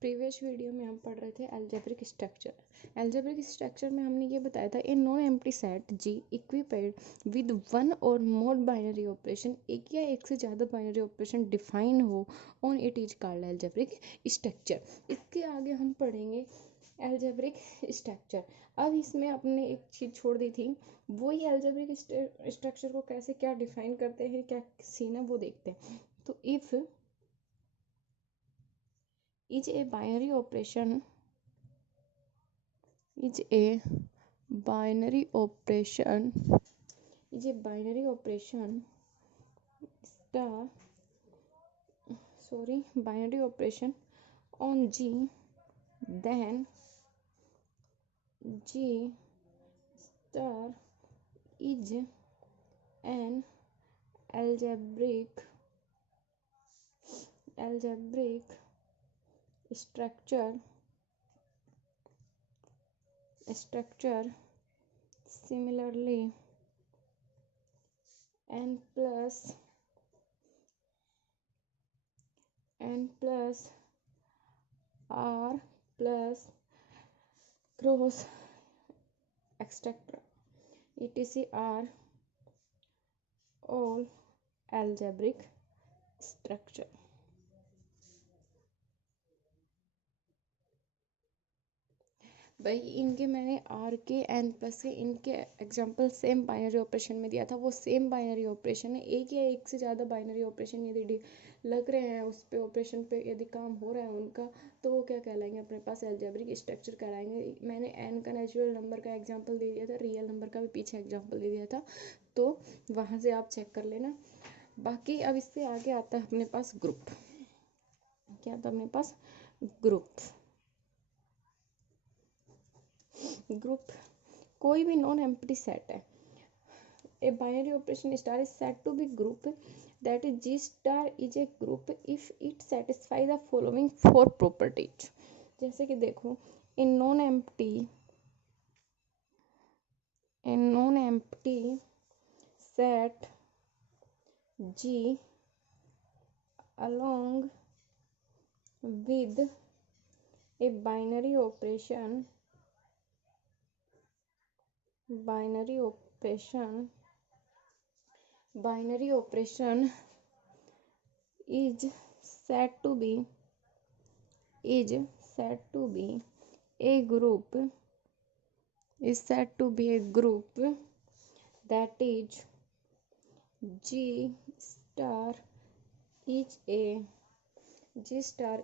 Previous video में हम पढ़ रहे थे एल्जेब्रिक स्ट्रक्चर। एल्जेब्रिक स्ट्रक्चर में हमने ये बताया था a non empty set G equipped with one और मोर बाइनरी ऑपरेशन, एक या एक से ज़्यादा बाइनरी ऑपरेशन डिफाइन हो on it is called algebraic structure. इसके आगे हम पढ़ेंगे एल्जेब्रिक स्ट्रक्चर। अब इसमें आपने एक चीज़ छोड़ दी थी, वही एल्जेब्रिक स्ट्रक्चर को कैसे क्या डिफाइन करते हैं, क्या सीन है वो देखते हैं। तो if is a binary operation is a binary operation star binary operation on G, then G star is an algebraic structure. Similarly, n plus r plus cross etc. etc. are all algebraic structure. भाई इनके मैंने are के N plus के इनके example same binary operation में दिया था, वो सेम बाइनरी ऑपरेशन है। एक या एक से ज़्यादा बाइनरी ऑपरेशन यदि लग रहे हैं उस पे ऑपरेशन पे, यदि काम हो रहा है उनका, तो वो क्या कहलाएंगे, अपने पास एल्जेब्रिक स्ट्रक्चर कहलाएंगे। मैंने एन का नेचुरल नंबर का एग्जाम्पल दे दिया था, रियल नंबर का भी पीछे एग्जाम्पल दे दिया था, तो वहाँ से आप चेक कर लेना। बाकी अब इससे आगे आता है अपने पास ग्रुप। क्या आता है अपने पास? ग्रुप कोई भी नॉन एम्प्टी सेट है। A binary operation star is said to be group, that is G star is a group if it satisfies the following four properties. जैसे कि देखो, in non-empty set G along with a binary operation is said to be a group that is G star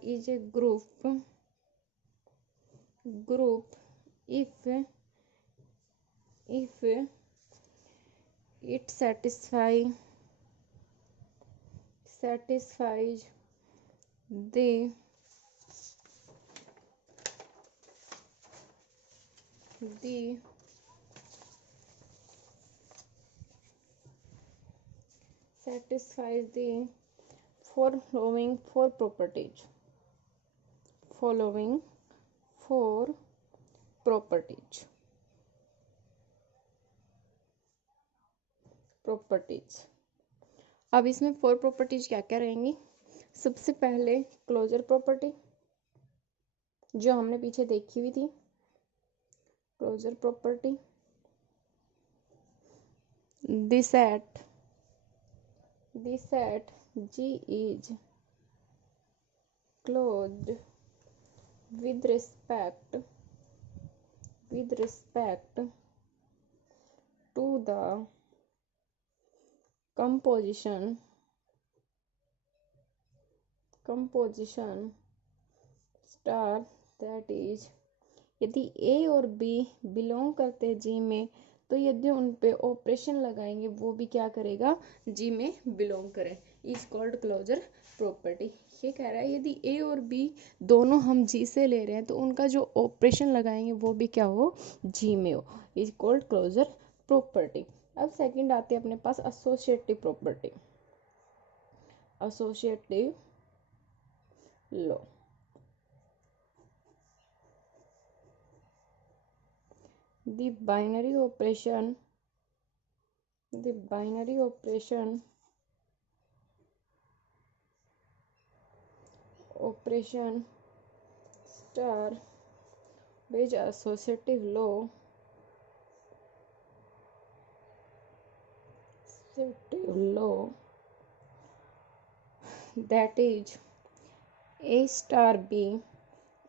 is a group if it satisfies the following four properties. अब इसमें four properties क्या क्या रहेंगी? सबसे पहले closure property, जो हमने पीछे देखी हुई थी। Closure property, the set G is closed with respect to the composition star, that is यदि A और B बिलोंग करते हैं G में, तो यदि उन पे ऑपरेशन लगाएंगे वो भी क्या करेगा, G में बिलोंग करे, इज कॉल्ड क्लोजर प्रॉपर्टी। ये कह रहा है यदि A और B दोनों हम G से ले रहे हैं तो उनका जो ऑपरेशन लगाएंगे वो भी क्या हो, G में हो, इज कॉल्ड क्लोजर प्रॉपर्टी। अब सेकंड आते हैं अपने पास associative property, associative law. The binary operation star with associative law that is A star B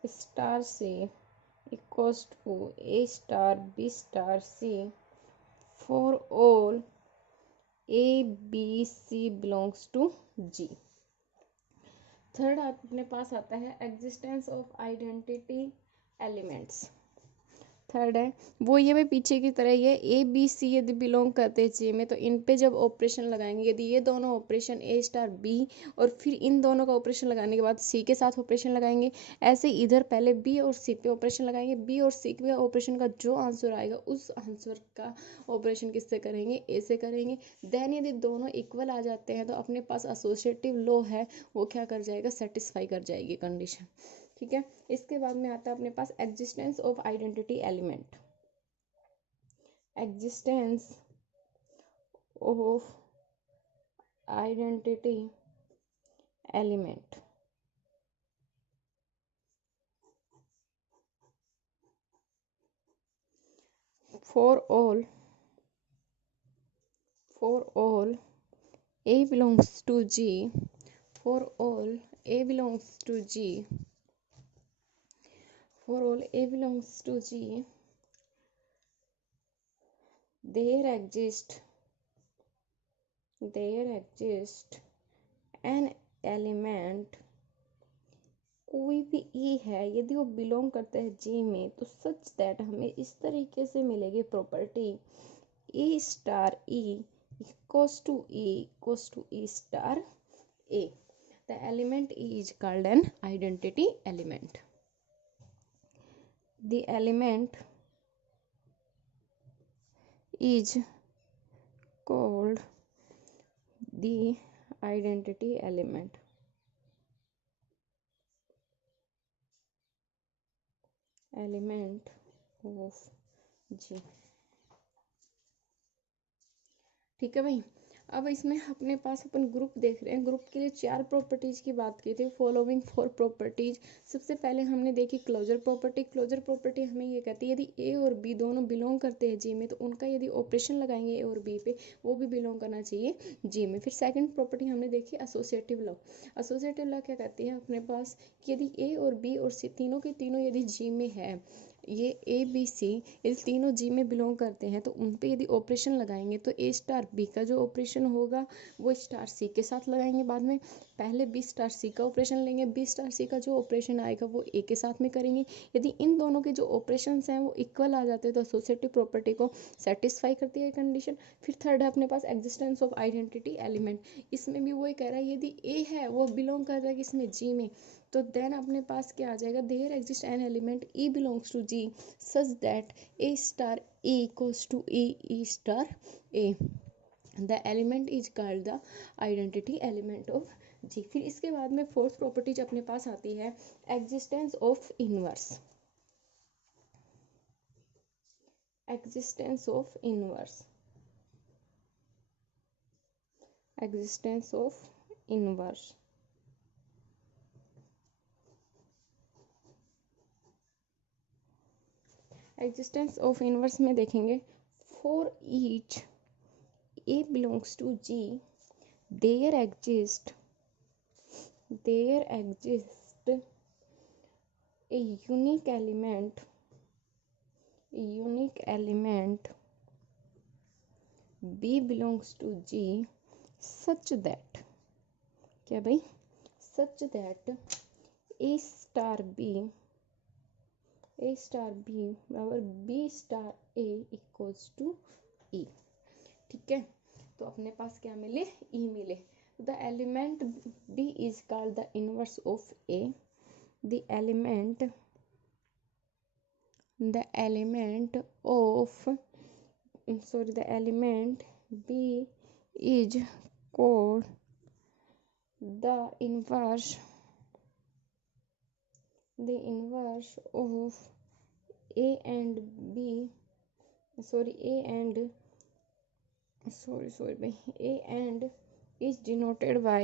star C equals to A star B star C for all A B C belongs to G। Third अपने पास आता है existence of identity elements. Third है वो ये भाई पीछे की तरह ये ए बी सी यदि बिलोंग करते हैं जी में तो इन पे जब ऑपरेशन लगाएंगे यदि ये दोनों ऑपरेशन ए स्टार बी और फिर इन दोनों का ऑपरेशन लगाने के बाद सी के साथ ऑपरेशन लगाएंगे, ऐसे इधर पहले बी और सी पे ऑपरेशन लगाएंगे, बी और सी के ऑपरेशन का जो आंसर आएगा उस आंसर का ऑपरेशन किससे करेंगे, ए से करेंगे। देन यदि दोनों इक्वल आ जाते हैं तो अपने पास एसोसिएटिव लॉ है वो क्या कर जाएगा, सेटिस्फाई कर जाएगी कंडीशन। ठीक है, इसके बाद में आता है अपने पास existence of identity element. Existence of identity element for all A belongs to G, for all A belongs to G, for all A belongs to G, there exists an element, कोई भी E है यदि वो belong करता है G में तो such that हमें इस तरीके से मिलेगी property A star E equals to E star A। The element E is called an identity element. The element is called the identity element. Element of G। ठीक है भाई, अब इसमें अपने पास अपन ग्रुप देख रहे हैं। ग्रुप के लिए 4 प्रॉपर्टीज की बात की थी, फॉलोइंग 4 प्रॉपर्टीज। सबसे पहले हमने देखी क्लोजर प्रॉपर्टी। क्लोजर प्रॉपर्टी हमें ये कहती है यदि ए और बी दोनों बिलोंग करते हैं जी में तो उनका यदि ऑपरेशन लगाएंगे ए और बी पे वो भी बिलोंग करना चाहिए जी में। फिर सेकंड प्रॉपर्टी हमने देखी एसोसिएटिव लॉ। एसोसिएटिव लॉ क्या कहती है अपने पास कि यदि ए और बी और सी तीनों के तीनों यदि जी में है, ये ए बी सी ये तीनों जी में बिलोंग करते हैं तो उन पे यदि ऑपरेशन लगाएंगे तो ए स्टार बी का जो ऑपरेशन होगा वो स्टार सी के साथ लगाएंगे बाद में। पहले बी स्टार सी का ऑपरेशन लेंगे, बी स्टार सी का जो ऑपरेशन आएगा वो ए के साथ में करेंगे। यदि इन दोनों के जो ऑपरेशन हैं वो इक्वल आ जाते हैं तो एसोसिएटिव प्रॉपर्टी को सेटिस्फाई करती है कंडीशन। फिर थर्ड है अपने पास एग्जिस्टेंस ऑफ आइडेंटिटी एलिमेंट। इसमें भी वही कह रहा है यदि ए है वो बिलोंग कर रहा है किसमें, जी में, तो देन अपने पास क्या आ जाएगा, there exist an element e belongs to G such that a star a equals to e star a. The element is called the identity element of G. फिर इसके बाद में फोर्थ प्रॉपर्टीज अपने पास आती है existence of inverse. Existence of inverse, existence of inverse. Existence of inverse में देखेंगे for each A belongs to G, there exists a unique element B belongs to G such that, क्या भाई, such that A star B बराबर B star A equals to E। ठीक है, तो अपने पास क्या मिले, E मिले। The element B is called the inverse of A। The element B is called the inverse of A and B, A and is denoted by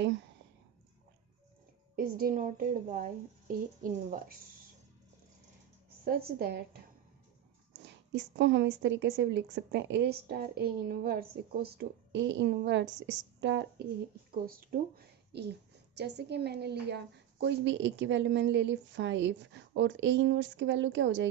A inverse। Such that इसको हम इस तरीके से भी लिख सकते हैं a star a inverse equals to a inverse star a equals to e. जैसे कि मैंने लिया कोई भी ए की वैल्यू मैंने ले ली 5 और ए इनवर्स की वैल्यू क्या हो जाएगी